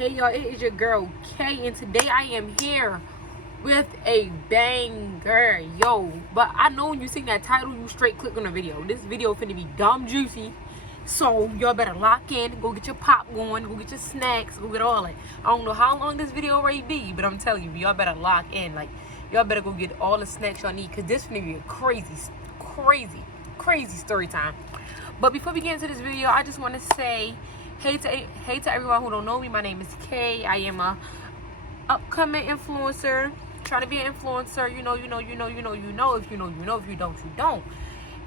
Hey y'all, it is your girl K, and today I am here with a banger, yo. But I know when you see that title, you straight click on the video. This video finna be dumb juicy, so y'all better lock in, go get your popcorn, go get your snacks, go get all that. I don't know how long this video already be, but I'm telling you, y'all better lock in. Like, y'all better go get all the snacks y'all need, cause this finna be a crazy story time. But before we get into this video, I just want to say hey to everyone who don't know me. My name is Kay. I am a upcoming influencer, trying to be an influencer. You know. If you know, you know. If you don't, you don't.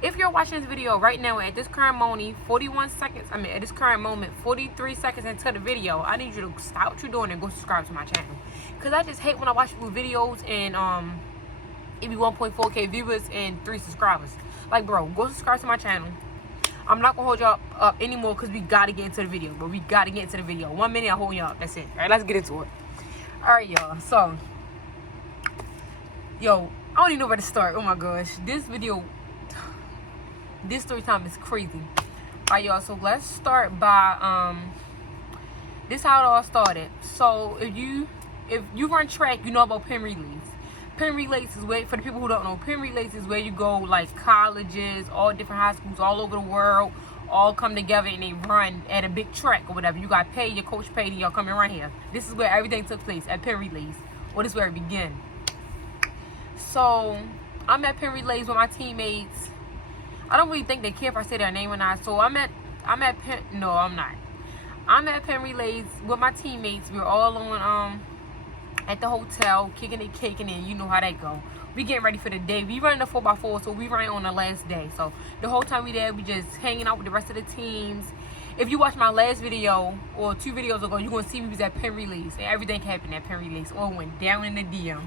If you're watching this video right now at this current moment, 41 seconds, at this current moment, 43 seconds into the video, I need you to stop what you're doing and go subscribe to my channel. Cause I just hate when I watch people's videos and it be 1.4K viewers and 3 subscribers. Like, bro, go subscribe to my channel. I'm not gonna hold y'all up anymore because we gotta get into the video. But we gotta get into the video. 1 minute, I'm holding y'all up. That's it. All right, let's get into it. All right, y'all. So, yo, I don't even know where to start. Oh my gosh, this story time is crazy. All right, y'all. So let's start by this how it all started. So if you run track, you know about pin relays. Pin relays is where, for the people who don't know, pin relays is where you go, like colleges, all different high schools all over the world, all come together and they run at a big track or whatever. You got paid, your coach paid, and y'all come around here. This is where everything took place, at pin relays. Or this is where it began. So I'm at pin relays with my teammates. I don't really think they care if I say their name or not. So I'm at pin, no, I'm not. I'm at pin relays with my teammates. We're all on at the hotel, kicking it, caking it. You know how that go. We getting ready for the day. We running the 4x4, so we ran on the last day. So the whole time we there, we just hanging out with the rest of the teams. If you watch my last video or 2 videos ago, you're gonna see we was at pin relays and everything happened at pin relays. All went down in the DM.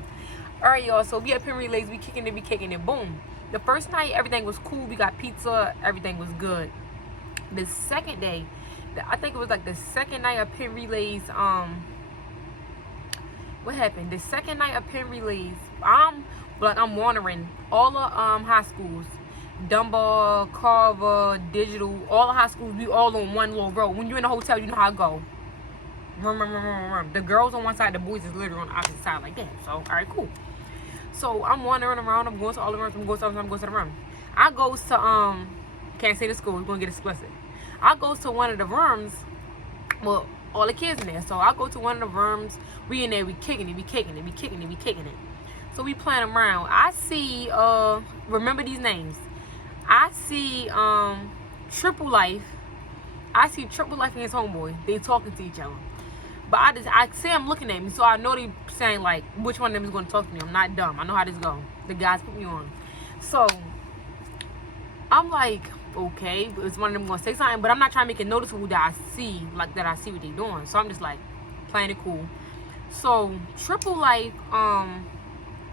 All right, y'all. So we at pin relays, we kicking it, boom. The first night, everything was cool. We got pizza, everything was good. The second day, I think it was like the second night of pin relays. What happened? The second night of pin relays, I'm wandering all the high schools, Dunbar, Carver, Digital, all the high schools. We all on one little road. When you're in a hotel, you know how it go. Rum. The girls on one side, the boys is literally on the opposite side, like that. So, all right, cool. So I'm wandering around. I'm going to all the rooms. I'm going to the room. I goes to can't say the school. We're gonna get explicit. I goes to one of the rooms. Well, all the kids in there. So I go to one of the rooms. We in there. We kicking it. So we playing around. I see. Remember these names. I see Triple Life. I see Triple Life and his homeboy. They talking to each other. But I see them looking at me, so I know they saying like which one of them is going to talk to me. I'm not dumb. I know how this go. The guys put me on. So I'm like, okay, it's one of them going to say something, but I'm not trying to make it noticeable that I see what they doing. So I'm just like playing it cool. So Triple Life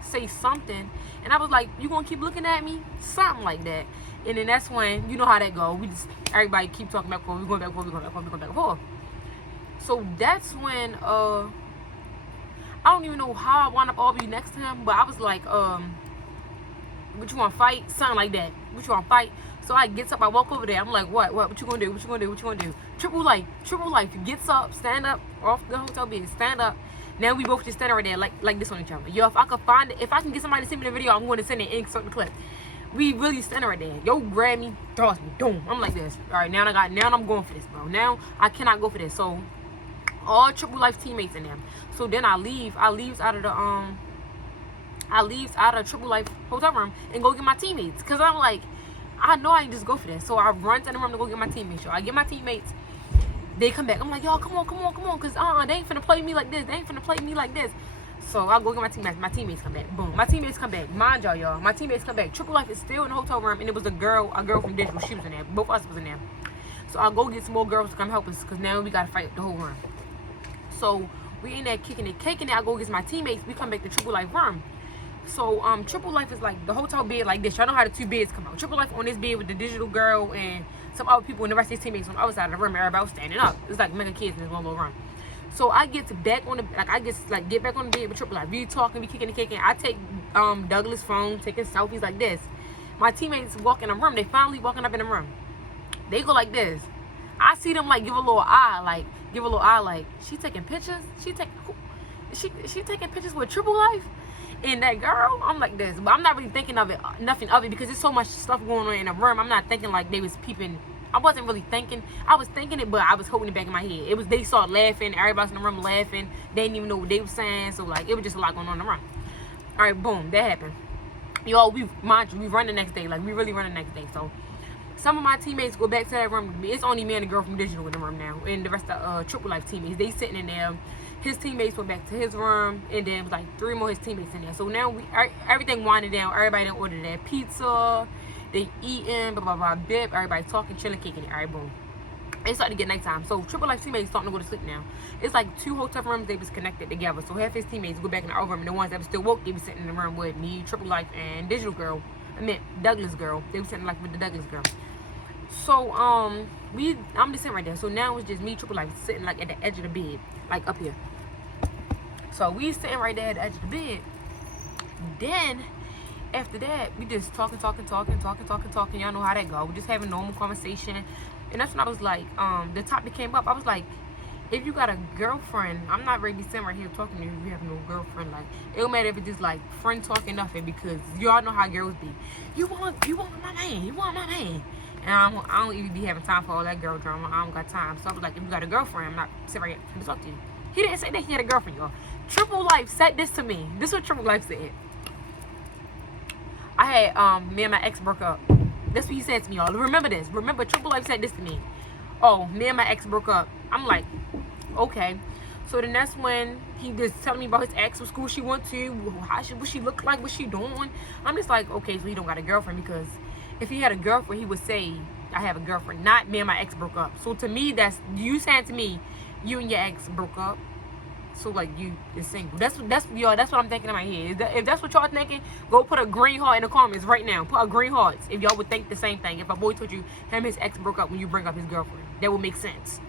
say something, and I was like, you gonna keep looking at me? Something like that. And then that's when, you know how that go. Everybody keep talking back and forth. We going back and forth. So that's when I don't even know how I wound up all be next to him, but I was like, what you want to fight? Something like that. What you want to fight? So I gets up, I walk over there. I'm like, what you gonna do? Triple Life gets up, stand up off the hotel bed, stand up. Now we both just stand right there like this on each other. Yo, if I can get somebody to send me the video, I'm going to send it and insert the clip. We really stand right there. Yo, grab me, toss me, boom. I'm like this. All right, now I'm going for this, bro. Now I cannot go for this. So all Triple Life teammates in there. So then I leaves out of Triple Life hotel room and go get my teammates. Cause I'm like, I know I can just go for this. So I run to the room to go get my teammates. So I get my teammates. They come back. I'm like, y'all, come on. Cause they ain't finna play me like this. So I go get my teammates. My teammates come back. Boom. My teammates come back. Mind y'all. My teammates come back. Triple Life is still in the hotel room, and it was a girl from Digital. She was in there. Both of us was in there. So I'll go get some more girls to come help us, cause now we gotta fight the whole room. So we in there kicking it, caking it. I go get my teammates. We come back to Triple Life room. So Triple Life is like the hotel bed like this. Y'all know how the 2 beds come out. Triple Life on this bed with the Digital girl and some other people and the rest of his teammates on the other side of the room. Everybody was standing up. It's like mega kids in this one little room. So I get back on the bed with Triple Life. We talking, we kicking and kicking. I take Douglas' phone, taking selfies like this. My teammates walk in the room. They finally walking up in the room. They go like this. I see them like give a little eye, like she taking pictures. She taking pictures with Triple Life. And that girl, I'm like this, but I'm not really thinking of it, nothing of it, because there's so much stuff going on in the room. I'm not thinking like they was peeping. I wasn't really thinking. I was thinking it, but I was holding it back in my head. It was, they started laughing. Everybody in the room laughing. They didn't even know what they were saying. So like, it was just a lot going on in the room. All right, boom, that happened. Y'all, we run the next day. Like, we really run the next day. So some of my teammates go back to that room. It's only me and the girl from Digital in the room now, and the rest of Triple Life teammates, they sitting in there. His teammates went back to his room, and then it was like 3 more his teammates in there. So now everything winding down. Everybody done ordered that pizza. They eating, blah blah blah, bip. Everybody talking, chilling, kicking it. All right, boom. It started to get nighttime. So Triple Life teammates starting to go to sleep now. It's like 2 hotel rooms, they was connected together. So half his teammates go back in the other room, and the ones that was still woke, they be sitting in the room with me, Triple Life, and Digital Girl. I meant Douglas Girl. They was sitting like with the Douglas Girl. So I'm just sitting right there. So now it's just me, Triple Life, sitting like at the edge of the bed, like up here. So we sitting right there at the edge of the bed. Then after that, we just talking. Y'all know how that go. We just having normal conversation. And that's when I was like, the topic came up. I was like, if you got a girlfriend, I'm not really sitting right here talking to you if you have no girlfriend. Like, it don't matter if it's just like friend talking nothing, because y'all know how girls be. You want my man. You want my man. And I don't even be having time for all that girl drama. I don't got time. So I was like, if you got a girlfriend, I'm not sitting right here to talk to you. He didn't say that he had a girlfriend, y'all. Triple Life said this to me. This is what Triple Life said. I had me and my ex broke up. That's what he said to me, y'all. Remember this. Remember, Triple Life said this to me. Oh, me and my ex broke up. I'm like, okay. So then that's when he just telling me about his ex, what school she went to, what she look like, what she doing. I'm just like, okay, so he don't got a girlfriend, because if he had a girlfriend, he would say, I have a girlfriend. Not me and my ex broke up. So to me, that's you saying to me, you and your ex broke up. So like you is single. That's what I'm thinking in my head. If that's what y'all thinking, go put a green heart in the comments right now. Put a green heart if y'all would think the same thing. If a boy told you him and his ex broke up when you bring up his girlfriend, that would make sense.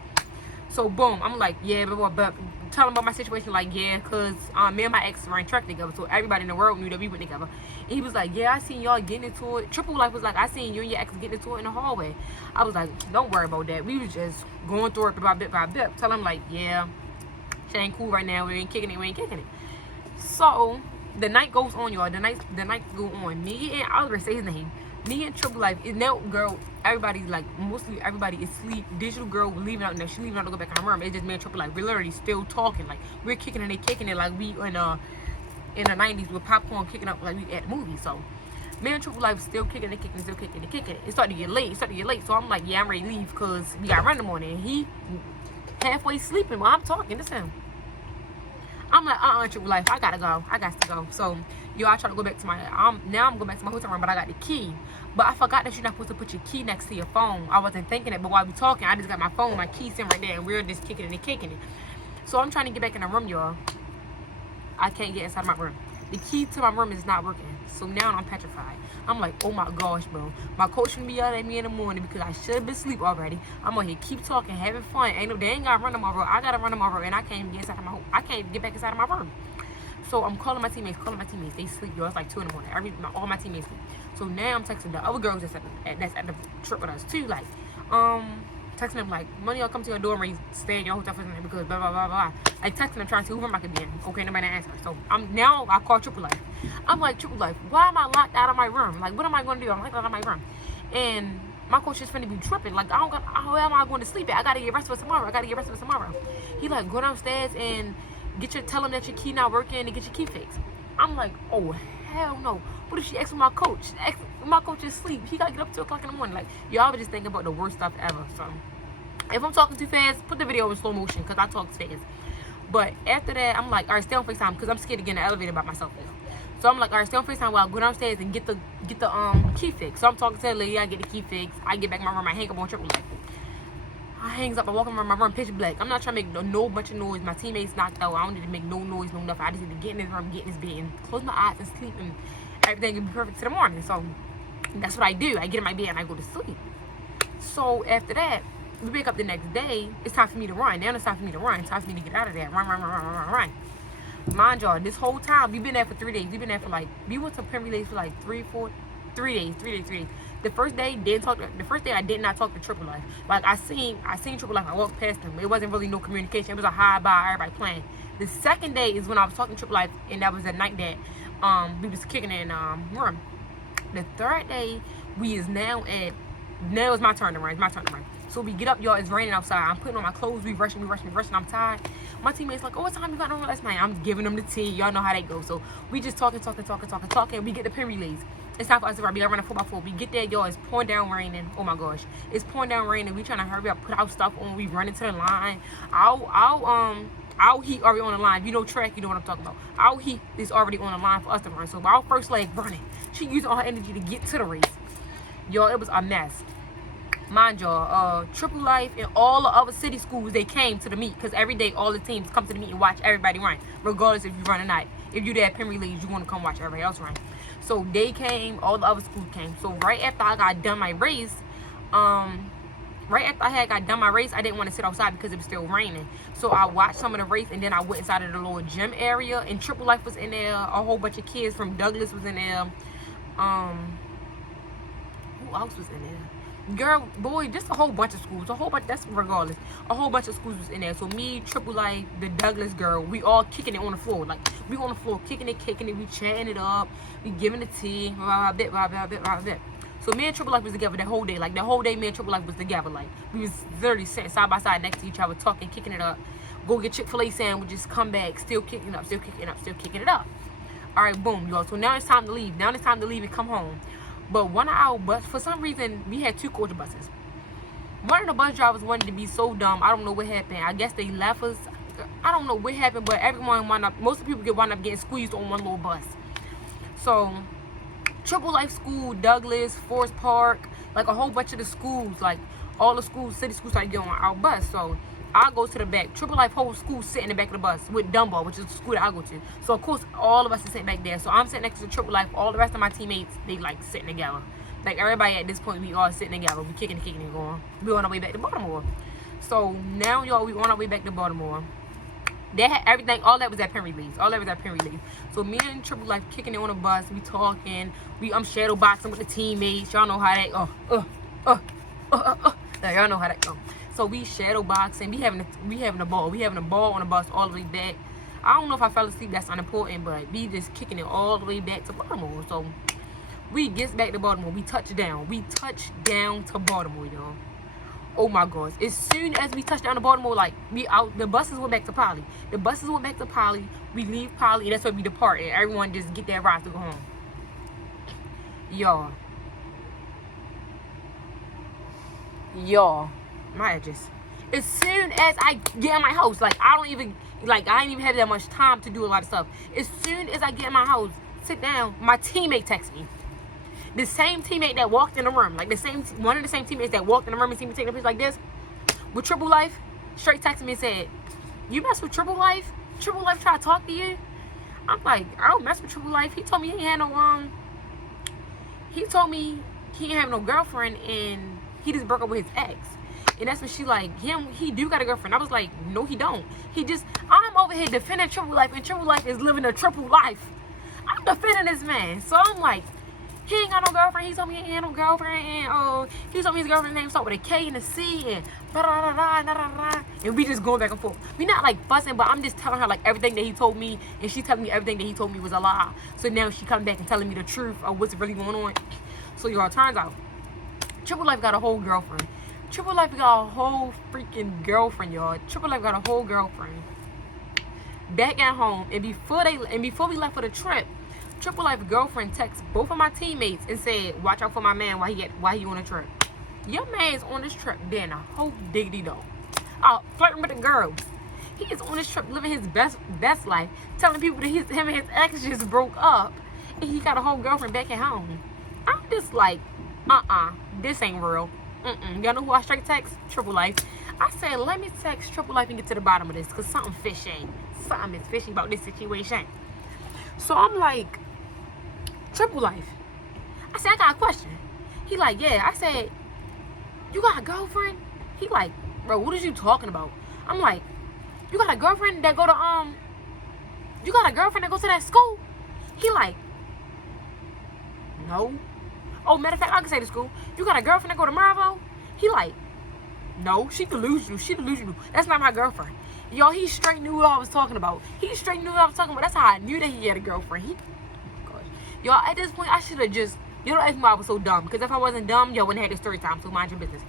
So boom, I'm like, yeah, but tell him about my situation, like, yeah, cause me and my ex ran track together, so everybody in the world knew that we went together. And he was like, yeah, I seen y'all getting into it. Triple Life was like, I seen you and your ex getting into it in the hallway. I was like, don't worry about that. We was just going through it by bit by bit. Tell him like, yeah, shit ain't cool right now. We ain't kicking it. So the night goes on, y'all. The night go on. Me and I'll say his name. Me and Triple Life is now, girl. Everybody, like, mostly everybody is asleep. Digital Girl leaving out now. She leaving out to go back in her room. It's just me and Triple Life. We're literally still talking. Like, we're kicking and they kicking it like we in the 90s with popcorn kicking up like we at the movie. So me and Triple Life still kicking it. It started to get late. So I'm like, yeah, I'm ready to leave because we got to run in the morning. And he halfway sleeping while I'm talking. This him. I'm like, Triple Life, I gotta go. So, yo, I try to go back to my, now I'm going back to my hotel room, but I got the key. But I forgot that you're not supposed to put your key next to your phone. I wasn't thinking it, but while we talking, I just got my phone, my key sitting right there, and we're just kicking it. So I'm trying to get back in the room, y'all. I can't get inside my room. The key to my room is not working. So now I'm petrified. I'm like, oh my gosh, bro. My coach gonna be yelling at me in the morning because I should have been asleep already. I'm on here, keep talking, having fun. They ain't gotta run tomorrow. I gotta run tomorrow, and I can't even get inside of my home. I can't get back inside of my room. So I'm calling my teammates. They sleep, y'all. It's like 2 in the morning. All my teammates sleep. So now I'm texting the other girls that's at the trip with us too. Like, texting them like, money, y'all come to your dorm and stay in your hotel for the night because blah blah blah blah. Like texting them trying to see who room I could be in. Okay, nobody answer. So I call Triple Life. I'm like, Triple Life, why am I locked out of my room? Like, what am I gonna do? I'm locked out of my room. And my coach is finna be tripping. Like, how am I going to sleep at? I gotta get rest for tomorrow. He like, go downstairs and tell him that your key not working and get your key fixed. I'm like, oh hell no. What if she asks for my coach? My coach is asleep. He gotta get up 2 o'clock in the morning. Like, y'all was just thinking about the worst stuff ever. So if I'm talking too fast, put the video in slow motion because I talk fast. But after that, I'm like, all right, stay on FaceTime because I'm scared to get in the elevator by myself now. So I'm like, all right, stay on FaceTime while I go downstairs and get the key fixed. So I'm talking to the lady, I get the key fixed. I get back in my room, I hang up on Triple Life. I hangs up, I walk around my room, pitch black. I'm not trying to make no bunch of noise. My teammates knocked out. I don't need to make no noise, no nothing. I just need to get in this room, get in this bed, and close my eyes and sleep, and everything will be perfect to the morning. So that's what I do. I get in my bed and I go to sleep. So after that, we wake up the next day. It's time for me to run. Now it's time for me to run. It's time for me to get out of there. Run. Mind y'all, this whole time, we've been there for 3 days. We went to Penn Relays for like 3 days. The first day I did not talk to Triple Life. Like I seen Triple Life. I walked past him. It wasn't really no communication. It was a hi bye, everybody playing. The second day is when I was talking to Triple Life, and that was the night that we was kicking in room. The third day it's my turn to run. So we get up, y'all. It's raining outside. I'm putting on my clothes. We rushing. I'm tired. My teammates like, oh, what time you got on last night? I'm giving them the tea. Y'all know how they go. So we just talking. We get the pen relays. It's time for us to run. We got running 4x4. We get there, y'all. It's pouring down raining. Oh my gosh, it's pouring down raining. We trying to hurry up, put our stuff on. We running to the line. Our heat already on the line. If you know track, you know what I'm talking about. Our heat is already on the line for us to run. So our first leg running, she using all her energy to get to the race. Y'all, it was a mess. Mind y'all, Triple Life and all the other city schools, they came to the meet because every day all the teams come to the meet and watch everybody run, regardless if you run or not. If you there at Penn Relays, you want to come watch everybody else run. So they came, all the other schools came. So right after I got done my race, I didn't want to sit outside because it was still raining. So I watched some of the race, and then I went inside of the little gym area, and Triple Life was in there. A whole bunch of kids from Douglas was in there. Who else was in there? Girl, boy, just a whole bunch of schools. That's regardless. A whole bunch of schools was in there. So me, Triple Life, the Douglas girl, we all kicking it on the floor. Like, we on the floor, kicking it, we chatting it up, we giving the tea, So me and Triple Life was together that whole day. Like, the whole day, me and Triple Life was together. Like, we was literally sitting side by side next to each other, talking, kicking it up. Go get Chick-fil-A sandwiches, come back, still kicking it up. All right, boom, y'all. So now it's time to leave. And come home. But one of our bus, for some reason, we had 2 quarter buses. One of the bus drivers wanted to be so dumb. I don't know what happened. I guess they left us. I don't know what happened, but most of the people wound up getting squeezed on one little bus. So, Triple Life School, Douglas, Forest Park, like a whole bunch of the schools, like all the schools, city schools started getting on our bus. So, I go to the back. Triple Life whole school sit in the back of the bus with Dunbar, which is the school that I go to. So, of course, all of us are sitting back there. So, I'm sitting next to Triple Life. All the rest of my teammates, they, like, sitting together. Like, everybody at this point, we all sitting together. We kicking and going. We on our way back to Baltimore. So, now, y'all, we on our way back to Baltimore. They had everything. All that was at Penn Relays. So, me and Triple Life kicking it on the bus. We talking. I'm shadow boxing with the teammates. Y'all know how that y'all know how that go. So we shadow boxing. We having a ball. We having a ball on the bus all the way back. I don't know if I fell asleep. That's unimportant. But we just kicking it all the way back to Baltimore. So we get back to Baltimore. We touch down to Baltimore, y'all. Oh my gosh! As soon as we touched down to Baltimore, like the buses went back to Poly. We leave Poly, and that's where we depart. And everyone just get that ride to go home. Y'all. My address. As soon as I get in my house, like I ain't even have that much time to do a lot of stuff. As soon as I get in my house, sit down, my teammate texts me. The same teammate that walked in the room, like one of the same teammates that walked in the room and seen me taking a picture like this, with Triple Life, straight texted me and said, "You mess with Triple Life? Triple Life try to talk to you?" I'm like, I don't mess with Triple Life. He told me he ain't have no girlfriend and he just broke up with his ex. And that's when she like, he do got a girlfriend. I was like, no, he don't. I'm over here defending Triple Life, and Triple Life is living a triple life. I'm defending this man. So I'm like, he ain't got no girlfriend. He told me he ain't no girlfriend. And he told me his girlfriend's name started with a K and a C and da-da-da-da-da-da-da. And we just going back and forth. We not like fussing, but I'm just telling her like everything that he told me. And she telling me everything that he told me was a lie. So now she coming back and telling me the truth of what's really going on. So y'all, turns out, Triple Life got a whole girlfriend. Triple Life got a whole freaking girlfriend, y'all. Triple Life got a whole girlfriend. Back at home, and before we left for the trip, Triple Life girlfriend texted both of my teammates and said, "Watch out for my man while he on a trip." Your man's on this trip being a whole diggity dog. Flirting with the girls. He is on this trip living his best life, telling people that him and his ex just broke up, and he got a whole girlfriend back at home. I'm just like, this ain't real. Y'all know who I straight text? Triple Life. I said, let me text Triple Life and get to the bottom of this, because something fishy about this situation. So I'm like, Triple Life. I said, I got a question. He like, yeah. I said, you got a girlfriend? He like, bro, what is you talking about? I'm like, you got a girlfriend that go to that school? He like, no. Oh, matter of fact, I can say to school, you got a girlfriend that go to Marvo? He like, no, she delusional. She delusional. That's not my girlfriend. Y'all, he straight knew what I was talking about. He straight knew what I was talking about. That's how I knew that he had a girlfriend. Gosh. Y'all, at this point, I should have just, you don't ask me why I was so dumb. Because if I wasn't dumb, y'all wouldn't have this story time. So mind your business.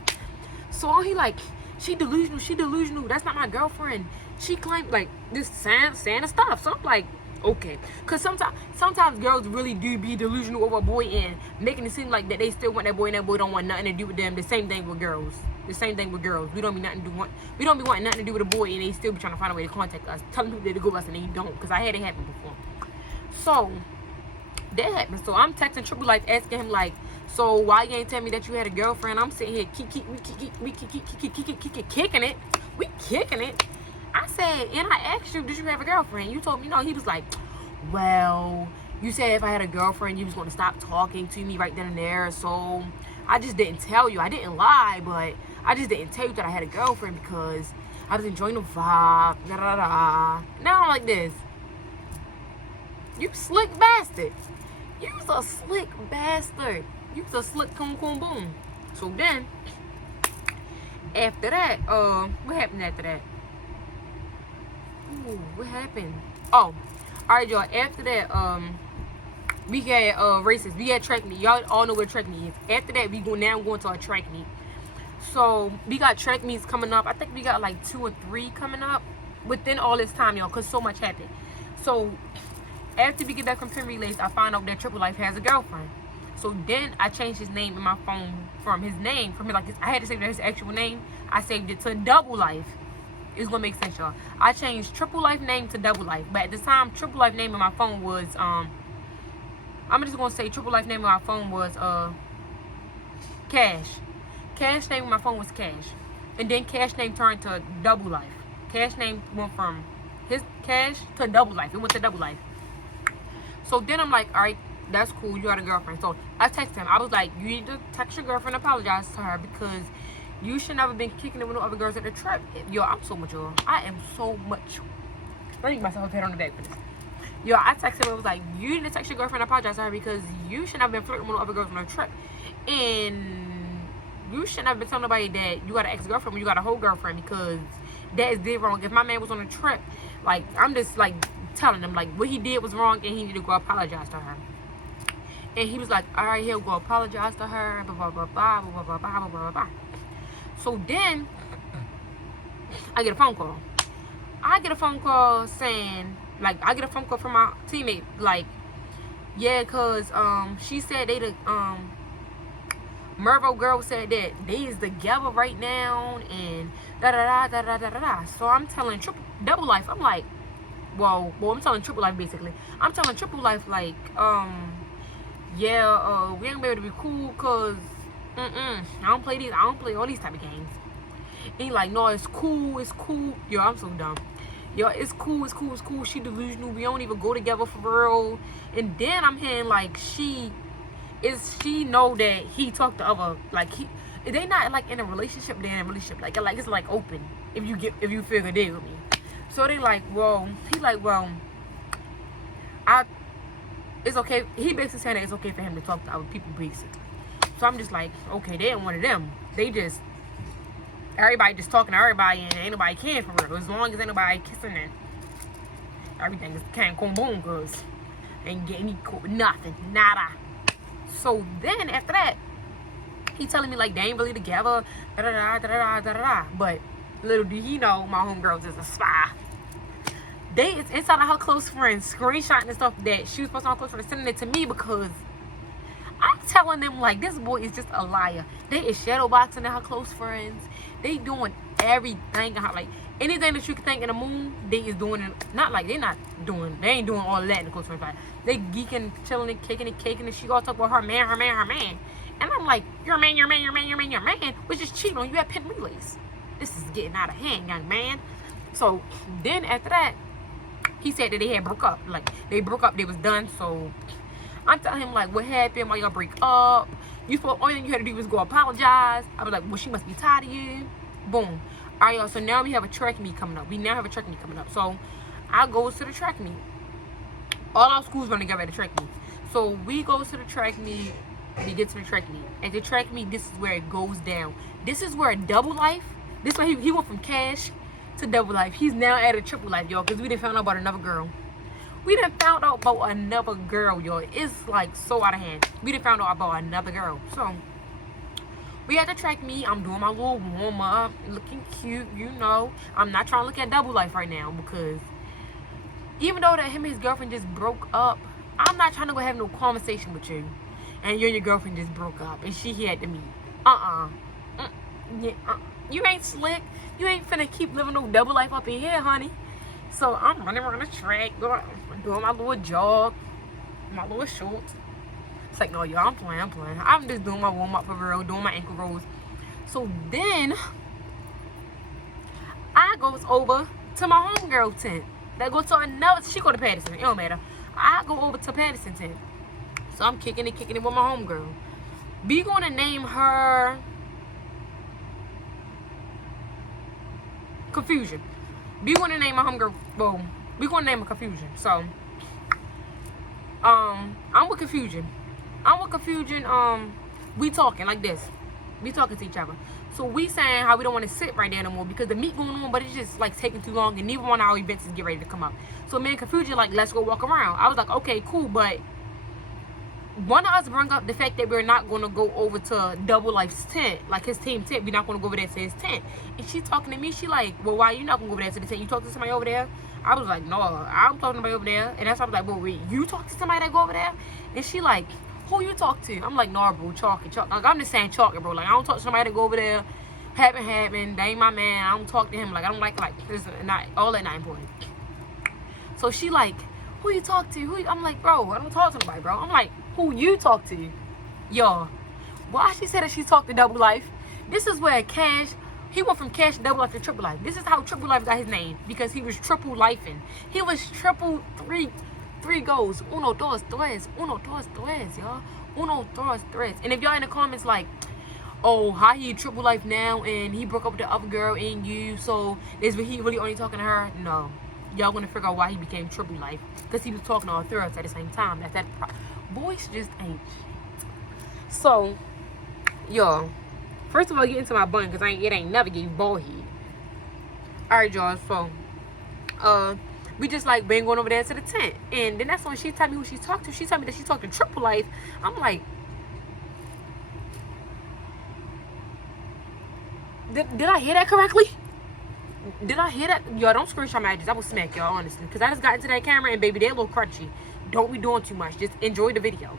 So he like, she delusional. She delusional. That's not my girlfriend. She claimed like this Santa stuff. So I'm like, okay. Because sometimes girls really do be delusional over a boy and making it seem like that they still want that boy and that boy don't want nothing to do with them. The same thing with girls. The same thing with girls. We don't be wanting nothing to do with a boy and they still be trying to find a way to contact us, telling people to go with us and they don't. Because I had it happen before. So that happened. So I'm texting Triple Life asking him like, so why you ain't tell me that you had a girlfriend? I'm sitting here we kicking it. We kicking it. I said, and I asked you, did you have a girlfriend? You told me no. He was like, well, you said if I had a girlfriend, you was going to stop talking to me right then and there. So I just didn't tell you. I didn't lie, but I just didn't tell you that I had a girlfriend because I was enjoying the vibe. Da, da, da. Now I'm like this. You slick bastard. You's a slick bastard. You's a slick coon boom. So then, after that, what happened after that? Ooh, what happened? Oh, alright, y'all. After that, we had races. We had track meet. Y'all all know what track meet is. After that, we going to our track meet. So we got track meets coming up. I think we got like 2 or 3 coming up within all this time, y'all, cause so much happened. So after we get back from Penn Relays, I find out that Triple Life has a girlfriend. So then I changed his name in my phone from his name, I had to save his actual name. I saved it to Double Life. It's gonna make sense, y'all. I changed Triple Life name to Double Life, but at the time, Triple Life name in my phone was I'm just gonna say Triple Life name in my phone was Cash. Cash name in my phone was Cash, and then Cash name turned to Double Life. Cash name went from his Cash to Double Life. It went to Double Life. So then I'm like, all right, that's cool. You got a girlfriend. So I texted him. I was like, you need to text your girlfriend and apologize to her because you should never been kicking it with no other girls at the trip. Yo, I'm so mature. I am so much. Let me give myself a pat on the back for this. Yo, I texted him. I was like, you need to text your girlfriend and apologize to her because you shouldn't have been flirting with no other girls on a trip. And you shouldn't have been telling nobody that you got an ex-girlfriend when you got a whole girlfriend because that is dead wrong. If my man was on a trip, like, I'm just, like, telling him, like, what he did was wrong and he needed to go apologize to her. And he was like, all right, he'll go apologize to her, blah, blah, blah, blah, blah, blah, blah, blah, blah, blah. So then, I get a phone call. I get a phone call saying, like, I get a phone call from my teammate, like, yeah, because she said they the, Mervo girl said that they is together right now, and da-da-da-da-da-da-da. So I'm telling Double Life, I'm like, well, I'm telling Triple Life, basically. I'm telling Triple Life, like, yeah, we ain't gonna be able to be cool, because, I don't play all these type of games. And he like, no, it's cool. Yo, I'm so dumb. Yo, it's cool. She delusional. We don't even go together for real. And then I'm hearing, like, she know that he talked to other, like, they not, like, in a relationship, they're in a relationship. Like, it's, like, open, if you feel good day with me. So they like, well, he like, well, it's okay. He basically saying that it's okay for him to talk to other people, basically. So I'm just like, okay, they ain't one of them. Everybody just talking to everybody and ain't nobody caring for real. As long as ain't nobody kissing and everything is can't come boom, cause ain't getting nothing, nada. So then after that, he telling me like they ain't really together, da da da da da da da. But little do he know, my homegirls is a spy. They is inside of her close friends, screenshotting and stuff that she was supposed to have close friends, sending it to me because I'm telling them like this boy is just a liar. They is shadowboxing her close friends. They doing everything, like anything that you can think in the moon, they is doing it. Not like they ain't doing all of that in the close friends. Like they geeking, chilling, and caking and she all talk about her man. And I'm like, your man, which is cheating on you at Penn Relays. This is getting out of hand, young man. So then after that, he said that they had broke up. Like they broke up, they was done. So I'm telling him like, what happened? Why y'all break up? All you had to do was go apologize. I was like, well, she must be tired of you. Boom. All right, y'all. So now we have a track meet coming up. So I go to the track meet. All our schools run together at the track meet. So we go to the track meet. We get to the track meet. At the track meet, this is where it goes down. This is where double life. This is where he went from cash to double life. He's now at a triple life, y'all, because we done found out about another girl. We done found out about another girl, y'all. It's like so out of hand. We done found out about another girl. So we at the track meet. I'm doing my little warm up, looking cute, you know. I'm not trying to look at double life right now because even though that him and his girlfriend just broke up, I'm not trying to go have no conversation with you. And you and your girlfriend just broke up and she had to meet. You ain't slick. You ain't finna keep living no double life up in here, honey. So I'm running around the track, doing my little jog, my little shorts. It's like, no, y'all, I'm playing. I'm just doing my warm up for real, doing my ankle rolls. So then I goes over to my homegirl tent. That go to another. She go to Patterson. It don't matter. I go over to Patterson tent. So I'm kicking it with my homegirl. We gonna name her Confusion. We gonna name my homegirl. Well, we gonna name her Confusion. So I'm with Confusion. We talking like this. We talking to each other. So we saying how we don't want to sit right there no more because the meet going on, but it's just like taking too long, and neither one of our events is get ready to come up. So me and Confusion like, let's go walk around. I was like, okay, cool, but one of us bring up the fact that we're not going to go over to Double Life's tent, like his team tent. We're not going to go over there to his tent. And she talking to me. She like, well, why you not going to go over there to the tent? You talk to somebody over there? I was like, no, I'm talking to somebody over there. And that's why I was like, well, wait, you talk to somebody that go over there? And she like, who you talk to? I'm like, nah, bro, chalky. Like, I'm just saying chalky, bro. Like, I don't talk to somebody that go over there. Happen. They ain't my man. I don't talk to him. Like, I don't like this not all that not important. So she like, who you talk to? I'm like, bro, I don't talk to nobody, bro. I'm like, who you talk to? Y'all, why she said that she talked to Double Life? This is where Cash, he went from Cash to Double Life to Triple Life. This is how Triple Life got his name, because he was triple lifing. He was triple three goals. Uno, dos, tres, y'all. Uno, dos, tres. And if y'all in the comments like, oh, how he triple life now and he broke up with the other girl and you, so is he really only talking to her? No. Y'all gonna figure out why he became triple life, because he was talking to all three of us at the same time. That's that boys just ain't shit. So y'all, first of all, get into my bun, because it ain't never get bald head. Alright, y'all, so we just like been going over there to the tent, and then that's when she told me who she talked to. She told me that she talked to Triple Life. I'm like, did I hear that correctly? Did I hear that? Y'all, don't screenshot my address. I will smack y'all, honestly, because I just got into that camera and baby, they're a little crunchy. Don't be doing too much. Just enjoy the video.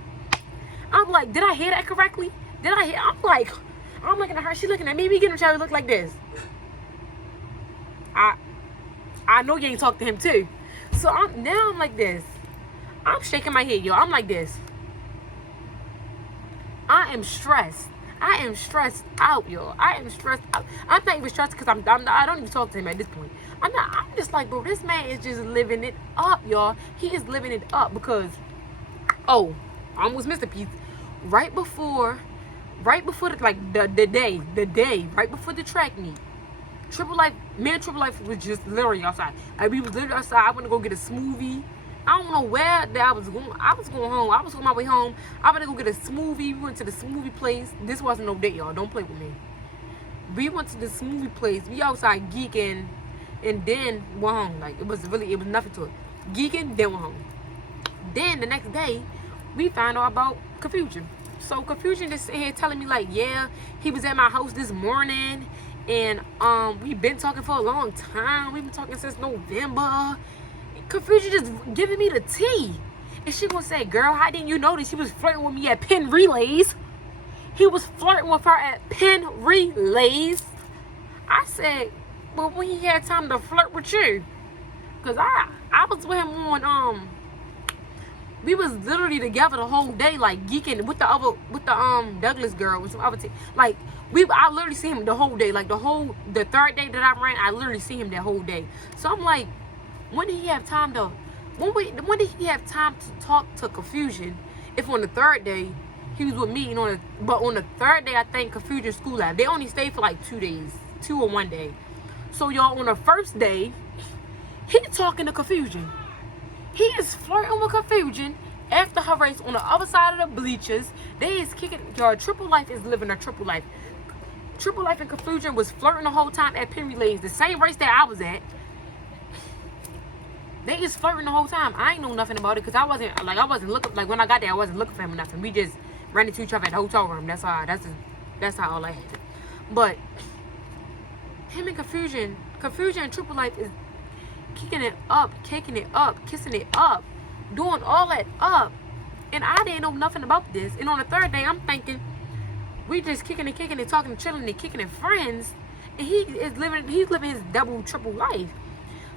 I'm like, did I hear that correctly? I'm looking at her. She looking at me. We getting each other look like this. I know you ain't talked to him too. So I'm like this. I'm shaking my head, y'all. I'm like this. I am stressed out, y'all. I am stressed out. I'm not even stressed because I don't even talk to him at this point. I'm just like, bro, this man is just living it up, y'all. He is living it up because, oh, I almost missed a piece. Right before the day, right before the track meet, Triple Life, me and Triple Life was just literally outside. Like, we was literally outside. I went to go get a smoothie. I don't know where that I was going. I was going home. I was on my way home. I went to go get a smoothie. We went to the smoothie place. This wasn't no date, y'all. Don't play with me. We went to the smoothie place. We outside geeking, and then went home. Like, it was nothing to it. Geeking, then went home. Then the next day, we found out about Confusion. So Confusion just sitting here telling me like, yeah, he was at my house this morning, and we've been talking for a long time. We've been talking since November. Confusion just giving me the tea. And she gonna say, girl, how didn't you notice he was flirting with me at Penn Relays? He was flirting with her at Penn Relays. I said, well, when he had time to flirt with you? Because I was with him on, we was literally together the whole day, like geeking with the Douglas girl and some other team. Like, I literally see him the whole day. Like, the third day that I ran, I literally see him that whole day. So I'm like, when did he have time to talk to Confusion if on the third day he was with me, but on the third day I think Confusion school out. They only stayed for like 2 days, 2 or 1 day. So y'all, on the first day, he talking to Confusion. He is flirting with Confusion after her race on the other side of the bleachers. They is kicking. Your Triple Life is living a triple life. Triple Life and Confusion was flirting the whole time at Penn Relays, the same race that I was at. They is flirting the whole time. I ain't know nothing about it because I wasn't looking, like when I got there, I wasn't looking for him or nothing. We just ran into each other at the hotel room. That's how all that happened. But him and Confusion and Triple Life is kicking it up, kissing it up, doing all that up. And I didn't know nothing about this. And on the third day, I'm thinking, we just kicking and talking and chilling and kicking and friends. And he's living his double, triple life.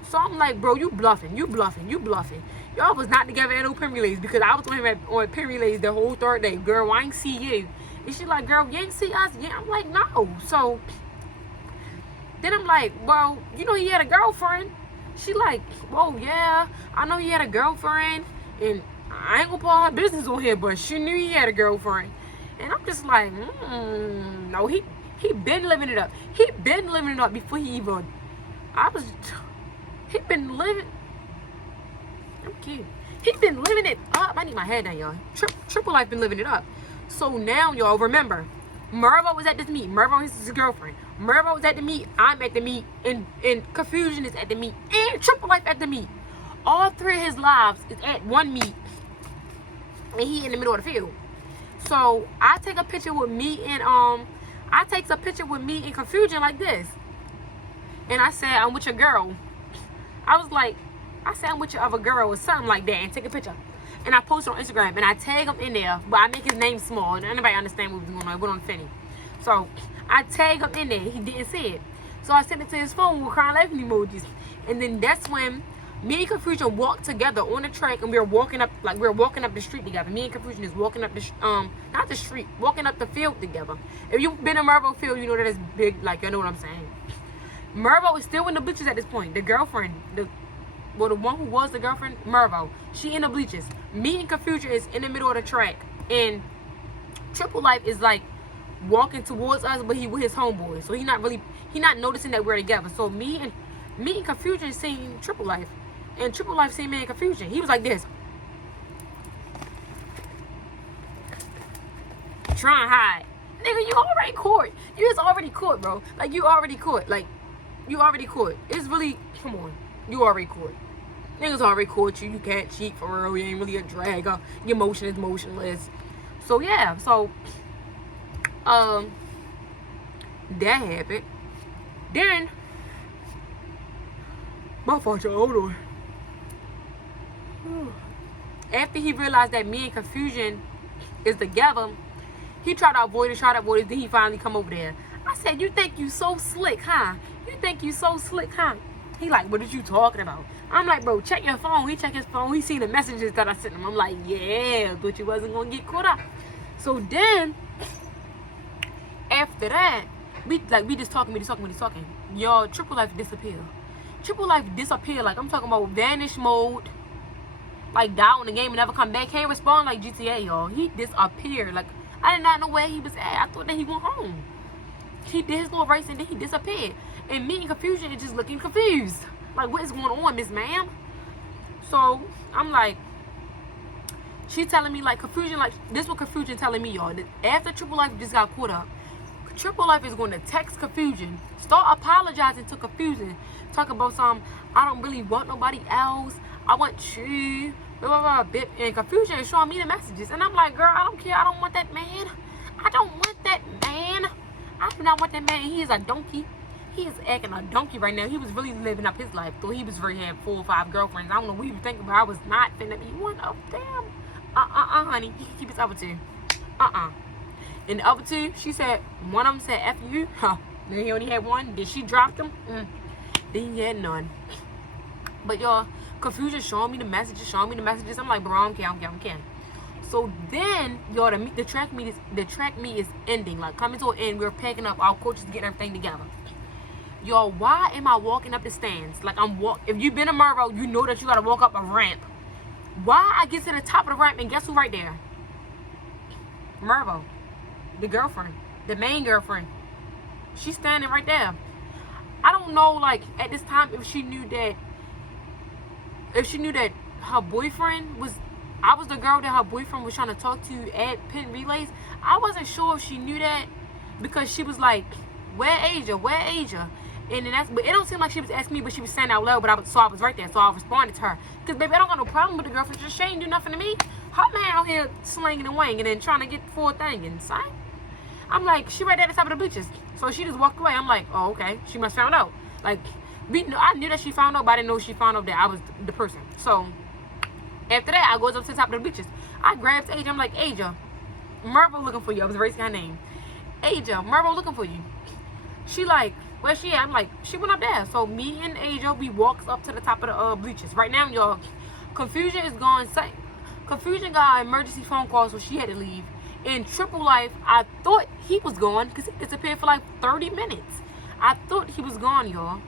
So I'm like, bro, you bluffing. Y'all was not together at no Penn Relays because I was with him on Penn Relays the whole third day. Girl, I ain't see you. And she like, girl, you ain't see us? Yeah, I'm like, no. So then I'm like, well, you know he had a girlfriend. She like, whoa, yeah, I know he had a girlfriend. And I ain't gonna put her business on here, but she knew he had a girlfriend. And I'm just like, no, he been living it up. He been living it up before he even, he been living, I'm cute. He been living it up. I need my head down, y'all. Triple Life been living it up. So now, y'all, remember, Mervo was at this meet. Mervo is his girlfriend. Mervo was at the meet. I'm at the meet. And Confusion is at the meet. And Triple Life at the meet. All three of his lives is at one meet. And he in the middle of the field. So I take a picture with me and Confusion like this. And I said, I'm with your girl. I said I'm with your other girl or something like that, and take a picture. And I post it on Instagram and I tag him in there, but I make his name small and anybody understand what was going on. It went on Finny. So I tag him in there. He didn't see it. So I sent it to his phone with crying laughing emojis. And then that's when me and Confusion walked together on the track, and we were walking up the street together. Me and Confusion is walking up not the street, walking up the field together. If you've been in Mervo field, you know that it's big, like you know what I'm saying. Mervo is still in the bleachers at this point. The girlfriend, the one who was the girlfriend, Mervo, she in the bleachers. Me and Confusion is in the middle of the track, and Triple Life is like walking towards us, but he with his homeboy, so he not noticing that we're together. So me and Confusion seen Triple Life, and Triple Life seen me and Confusion. He was like this, trying to hide. Nigga, you already caught. You just already caught, bro. Like you already caught. It's really, come on, you already caught. Niggas already caught you. You can't cheat for real. You ain't really a dragger. Your motion is motionless. So yeah, that happened. Then my fault, y'all. Hold on. After he realized that me and Confusion is together, he tried to avoid it, then he finally come over there. I said, you think you so slick, huh? He like, what are you talking about? I'm like, bro, check your phone. He checked his phone. He seen the messages that I sent him. I'm like, yeah, but you wasn't going to get caught up. So then, after that, we just talking. Y'all, Triple Life disappeared. Like, I'm talking about vanish mode. Like, die on the game and never come back. Can't respond like GTA, y'all. He disappeared. Like, I did not know where he was at. I thought that he went home. He did his little race and then he disappeared. And me and Confusion is just looking confused. Like, what is going on, Miss Ma'am? So, I'm like, she telling me, like, Confusion, like, this is what Confusion telling me, y'all. That after Triple Life just got caught up, Triple Life is going to text Confusion, start apologizing to Confusion, talk about I don't really want nobody else. I want you, blah, blah, blah. And Confusion is showing me the messages. And I'm like, girl, I don't care. I don't want that man. I do not want that man. He is a donkey. He is acting a donkey right now. He was really living up his life. Though he was really had 4 or 5 girlfriends. I don't know what he was thinking, but I was not finna be one of them. Honey. He can keep his other 2. And the other 2, she said, one of them said, F you. Then he only had 1. Then she dropped him. Then he had none. But y'all, Confusion showing me the messages. I'm like, bro, I don't care. So then, y'all, the track meet is ending. Like, coming to an end. We're packing up. Our coaches getting everything together. Y'all, why am I walking up the stands? Like, if you've been to Mervo, you know that you gotta walk up a ramp. Why I get to the top of the ramp and guess who right there? Mervo. The girlfriend. The main girlfriend. She's standing right there. I don't know, like, at this time, if she knew that her boyfriend was I was the girl that her boyfriend was trying to talk to at Penn Relays. I wasn't sure if she knew that because she was like, where Asia? Where Asia? And then but it don't seem like she was asking me, but she was saying out loud, but I was right there, so I responded to her. Because, baby, I don't got no problem with the girlfriend. Just she ain't do nothing to me. Her man out here slinging and wanging and trying to get the full thing inside. I'm like, she right there at the top of the bleachers. So she just walked away. I'm like, oh, okay. She must found out. Like, I knew that she found out, but I didn't know she found out that I was the person. So after that, I goes up to the top of the bleachers. I grabs Asia. I'm like, Asia, Mervo looking for you. I was erasing her name. Asia, Mervo looking for you. She like, where she at? I'm like, she went up there. So me and Asia, we walks up to the top of the bleachers. Right now, y'all, Confusion is gone. Confusion got an emergency phone call, so she had to leave. In Triple Life, I thought he was gone because he disappeared for like 30 minutes. I thought he was gone, y'all.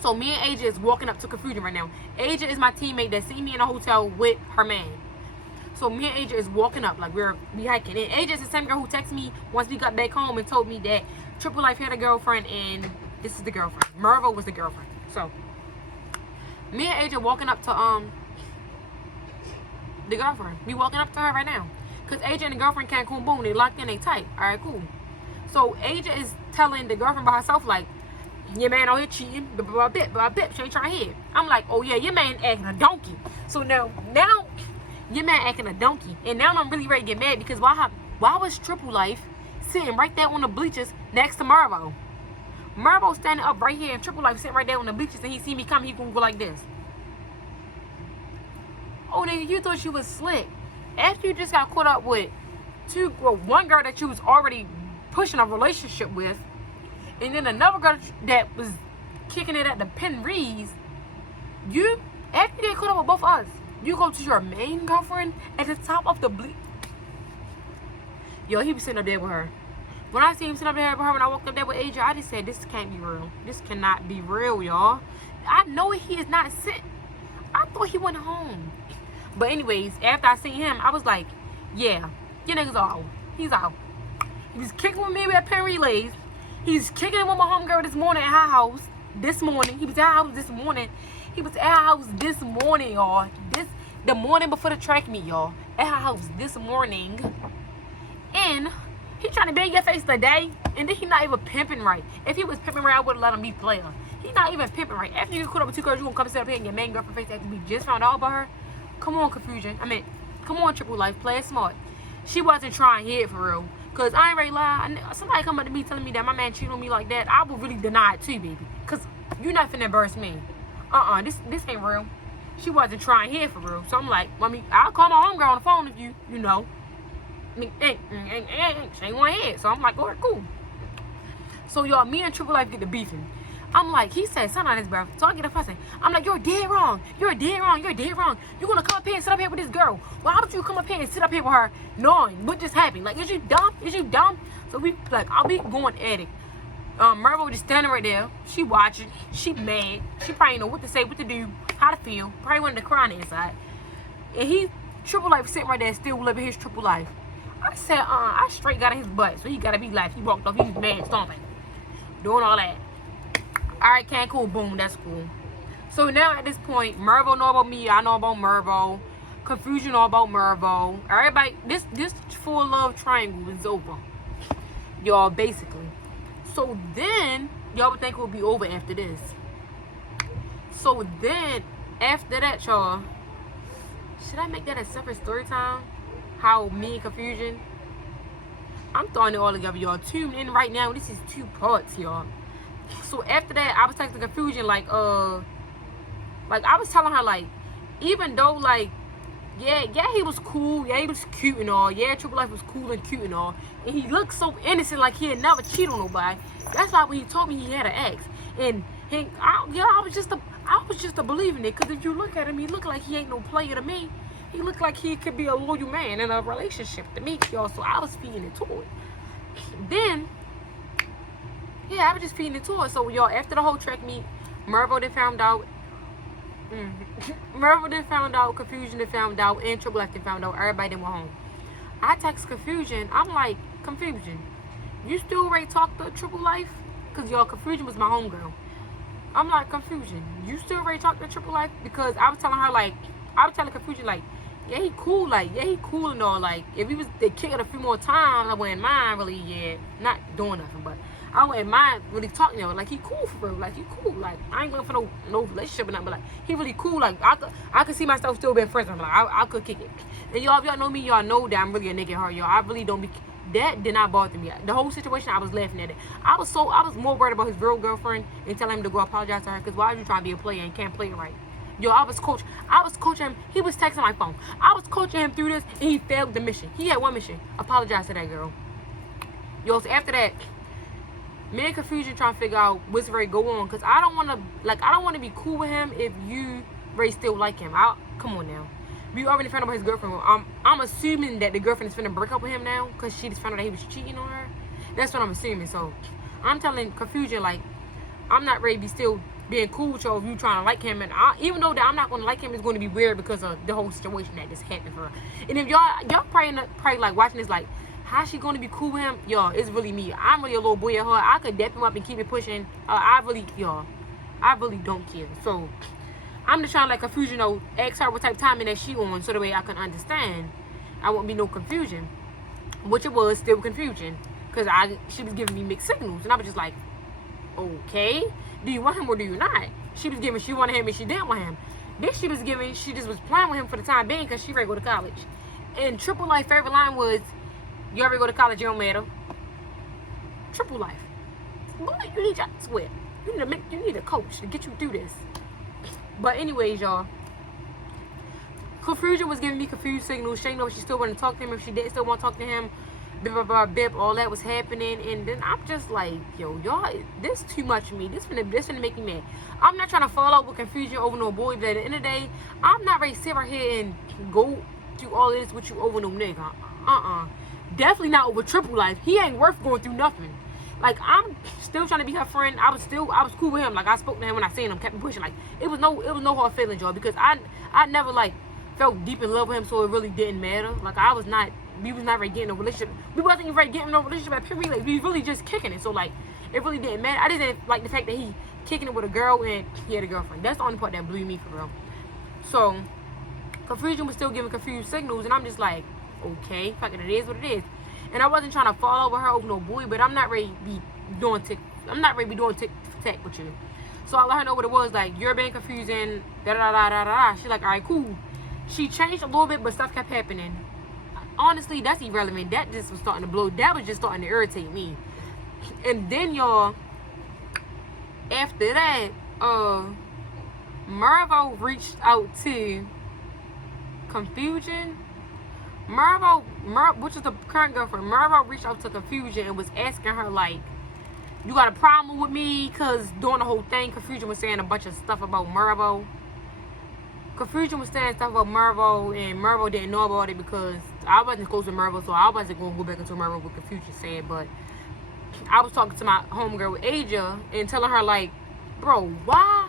So me and Asia is walking up to Confusion right now. Asia is my teammate that seen me in a hotel with her man. So me and Asia is walking up like we hiking. And Asia is the same girl who texted me once we got back home and told me that Triple Life had a girlfriend and this is the girlfriend. Mervo was the girlfriend. So me and Asia walking up to the girlfriend. We walking up to her right now. Cause Asia and the girlfriend can't cool boom. They locked in, they tight. Alright, cool. So Asia is telling the girlfriend by herself like, your man out here cheating, blah blah blah. She ain't trying to hit. I'm like, oh yeah, your man acting a donkey. So now your man acting a donkey. And now I'm really ready to get mad because why was Triple Life sitting right there on the bleachers next to Mervo? Mervo standing up right here and Triple Life sitting right there on the bleachers and he see me come, he gonna go like this. Oh nigga, you thought you was slick. After you just got caught up with one girl that you was already pushing a relationship with, and then another girl that was kicking it at the Penn Rees, after you get caught up with both of us, you go to your main girlfriend at the top of the Yo, he was sitting up there with her. When I see him sitting up there with her, when I walked up there with Asia, I just said, this can't be real. This cannot be real, y'all. I know he is not sick. I thought he went home. But anyways, after I seen him, I was like, yeah, your nigga's out. He's out. He was kicking with me at Penn Relays. He's kicking with my homegirl this morning at her house. This morning. He was at her house this morning. He was at her house this morning, y'all. The morning before the track meet, y'all. At her house this morning. And he trying to bang your face today. And then he not even pimping right. If he was pimping right, I would have let him be player. He not even pimping right. After you get caught up with two girls, you gonna come sit up here and your main girlfriend face after we just found out about her? Come on, Confusion. Come on, Triple Life. Play it smart. She wasn't trying to hit for real. Because I ain't ready to lie. Somebody come up to me telling me that my man cheated on me like that, I would really deny it too, baby. Because you're not finna embarrass me. This ain't real. She wasn't trying to hit for real. So I'm like, I'll call my homegirl on the phone if you know. She ain't want to hit. So I'm like, alright, cool. So y'all, me and Triple Life get the beefing. I'm like, he said something on his breath. So I get a fussing. I'm like, you're dead wrong. You're dead wrong. You're dead wrong. You're going to come up here and sit up here with this girl. Why would you come up here and sit up here with her knowing what just happened? Like, is you dumb? Is you dumb? So I'll be going at it. Mervo just standing right there. She watching. She mad. She probably know what to say, what to do, how to feel. Probably wanted to cry on the inside. And Triple Life sitting right there still living his Triple Life. I said, I straight got in his butt. So he got to be like, he walked off. He was mad, stomping. Doing all that. Alright, can't cool, boom, that's cool. So now at this point, Mervo know about me, I know about Mervo. Confusion know about Mervo. Everybody, this full love triangle is over. Y'all, basically. So then, y'all would think it would be over after this. So then, after that, y'all, should I make that a separate story time? How me and Confusion? I'm throwing it all together, y'all. Tune in right now. This is 2 parts, y'all. So after that, I was texting Confusion like I was telling her like, even though like, yeah, he was cool, yeah, he was cute and all, yeah, Triple Life was cool and cute and all, and he looked so innocent like he had never cheated on nobody. That's why when he told me he had an ex, and I was just a believing it, because if you look at him, he looked like he ain't no player to me. He looked like he could be a loyal man in a relationship to me, y'all. So I was feeding it to it. Then. Yeah, I was just feeding it to her. So, y'all, after the whole track meet, Mervo then found out. Mervo then found out. Confusion then found out. And Triple Life then found out. Everybody then went home. I text Confusion. I'm like, Confusion, you still ready to talk to Triple Life? Because, y'all, Confusion was my homegirl. I'm like, Confusion, you still ready to talk to Triple Life? Because I was telling her, like, I was telling Confusion, like, yeah, he cool, like, yeah, he cool and all. Like, if he was to kick it a few more times, I wouldn't mind really, yeah, not doing nothing, but I wouldn't mind really talking to him. Like, he cool for real, like, he cool. Like, I ain't going for no relationship or nothing, but like, he really cool. Like, I could see myself still being friends with him. Like, I could kick it. And y'all, if y'all know me, y'all know that I'm really a nigga at heart, y'all. I really don't be. That did not bother me. The whole situation, I was laughing at it. I was more worried about his real girlfriend and telling him to go apologize to her. Because why are you trying to be a player and can't play it right? Yo, I was coaching him. He was texting my phone. I was coaching him through this, and he failed the mission. He had one mission: apologize to that girl. Yo, so after that, me and Confusion trying to figure out what's ready to go on. Cause I don't want to be cool with him if you really still like him. Come on now. We already found out about his girlfriend. I'm assuming that the girlfriend is finna break up with him now, cause she just found out that he was cheating on her. That's what I'm assuming. So I'm telling Confusion, like, I'm not ready to be still being cool with y'all if you trying to like him. And even though that I'm not gonna like him, it's going to be weird because of the whole situation that just happened for her. And if y'all probably like watching this, like, how's she gonna be cool with him? Y'all, it's really me. I'm really a little boy at heart. I could dap him up and keep it pushing. I really don't care. So I'm just trying to let Confusion know, ask her what type of timing that she on, so the way I can understand. I won't be no confusion. Which it was still confusion. Because she was giving me mixed signals. And I was just like, okay, do you want him or do you not? She was giving she wanted him and she didn't want him. Then she was giving, she just was playing with him for the time being because she ready to go to college. And Triple Life favorite line was, you ever go to college, it don't matter. Triple Life. Boy, you need your sweat. You need a coach to get you through this. But anyways, y'all, Confusion was giving me confused signals. She didn't know if she still wanted to talk to him, if she didn't still want to talk to him. Bip, all that was happening. And then I'm just like, yo, y'all, this too much for me. This finna make me mad. I'm not trying to fall out with Confusion over no boy, but at the end of the day, I'm not ready to sit right here and go through all this with you over no nigga. Definitely not over Triple Life. He ain't worth going through nothing. Like, I'm still trying to be her friend. I was cool with him. Like, I spoke to him when I seen him, kept me pushing. Like, it was no hard feelings, y'all, because I never like felt deep in love with him, so it really didn't matter. Like, we was not ready to get in a relationship. We wasn't even ready to get in a relationship at period. Like, we really just kicking it. So like, it really didn't matter. I just didn't like the fact that he kicking it with a girl and he had a girlfriend. That's the only part that blew me for real. So Confusion was still giving confused signals, and I'm just like, okay, fuck it, it is what it is. And I wasn't trying to fall over her over no boy, but I'm not ready to be doing tick tack with you. So I let her know what it was. Like, you're being confusing. Da da da da da. She's like, all right, cool. She changed a little bit, but stuff kept happening. Honestly, that's irrelevant. That just was starting to blow. That was just starting to irritate me. And then, y'all, after that, Mervo reached out to Confusion. Mervo, which is the current girlfriend, Mervo reached out to Confusion and was asking her, like, you got a problem with me? Because during the whole thing, Confusion was saying a bunch of stuff about Mervo. Confusion was saying stuff about Mervo, and Mervo didn't know about it because I wasn't close to Mervo, so I wasn't going to go back into Mervo what Confusion said. But I was talking to my homegirl with Asia and telling her, like, bro, why?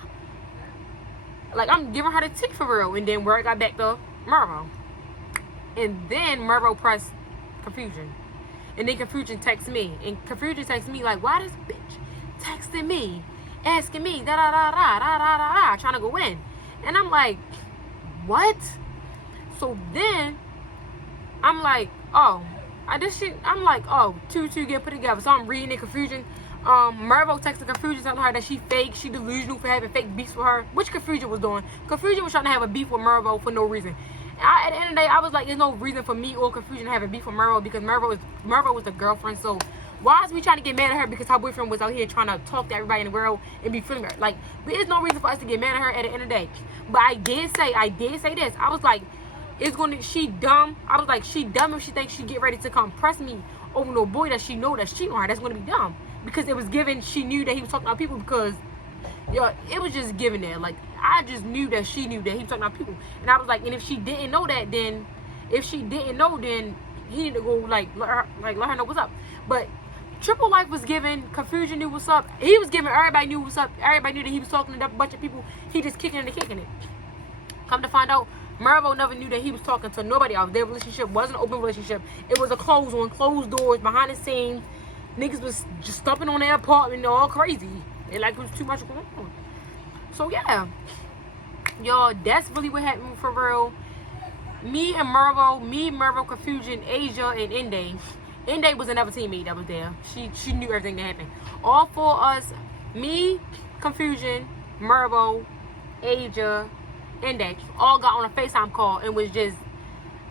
Like, I'm giving her the tick for real. And then where I got back to Mervo. And then Mervo pressed Confusion. And then Confusion texts me. And Confusion texts me like, why this bitch texting me, asking me, da-da-da-da-da-da-da-da, trying to go in. And I'm like, what? So then, I'm like, oh, I'm like, oh, two get put together. So I'm reading in Confusion. Mervo texted Confusion telling her that she fake, she delusional for having fake beefs with her, which Confusion was doing. Confusion was trying to have a beef with Mervo for no reason. At the end of the day, I was like, there's no reason for me or Confusion to have a beef with Mervo because Mervo was the girlfriend. So why is we trying to get mad at her because her boyfriend was out here trying to talk to everybody in the world and be feeling her? Like, there's no reason for us to get mad at her at the end of the day. But I did say this. I was like, she dumb. I was like, she dumb if she thinks she get ready to come press me over no boy that she know that's cheating on her. That's gonna be dumb. Because it was given, she knew that he was talking about people because, yo, it was just given there. Like, I just knew that she knew that he was talking about people. And I was like, and if she didn't know that, then, he need to go, like, let her know what's up. But Triple Life was giving, Confusion knew what's up. He was giving, everybody knew what's up. Everybody knew that he was talking to a bunch of people. He just kicking it. Come to find out, Mervo never knew that he was talking to nobody else. Their relationship wasn't an open relationship. It was a closed doors, behind the scenes. Niggas was just stomping on their apartment all crazy. It like it was too much going on. So yeah, y'all, that's really what happened for real. Mervo, Confusion, Asia, and Inde. Inde was another teammate that was there. She knew everything that happened. All four of us, me, Confusion, Mervo, Asia, Inde, all got on a FaceTime call and was just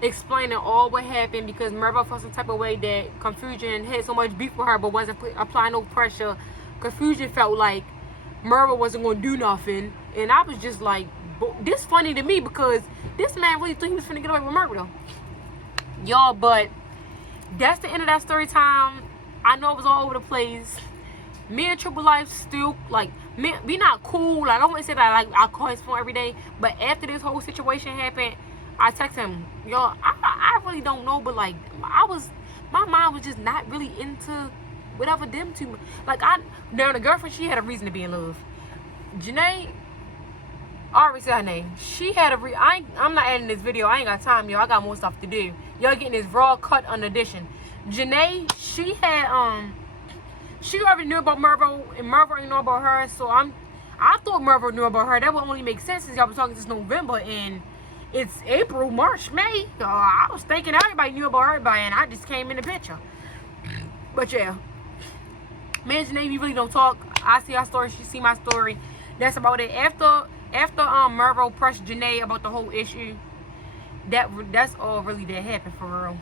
explaining all what happened because Mervo felt some type of way that Confusion had so much beef with her but wasn't applying no pressure. Confusion felt like Mervo wasn't going to do nothing. And I was just like, this funny to me because this man really thought he was finna get away with murder though. Y'all, but that's the end of that story time. I know it was all over the place. Me and Triple Life still, like, we not cool. I don't want to say that, like, I call his phone every day. But after this whole situation happened, I text him, y'all, I really don't know, but, like, my mind was just not really into whatever them two. Like, now the girlfriend, she had a reason to be in love. Janae, I already said her name. She had I'm not adding this video. I ain't got time, y'all. I got more stuff to do. Y'all getting this raw cut on edition. Janae, she already knew about Mervo, and Mervo didn't know about her. So I thought Mervo knew about her. That would only make sense since y'all been talking this November and it's April, March, May. I was thinking everybody knew about everybody, and I just came in the picture. But yeah, me and Janae, we really don't talk. I see our story, she see my story. That's about it. After Mervo pressed Janae about the whole issue, that's all really that happened for real.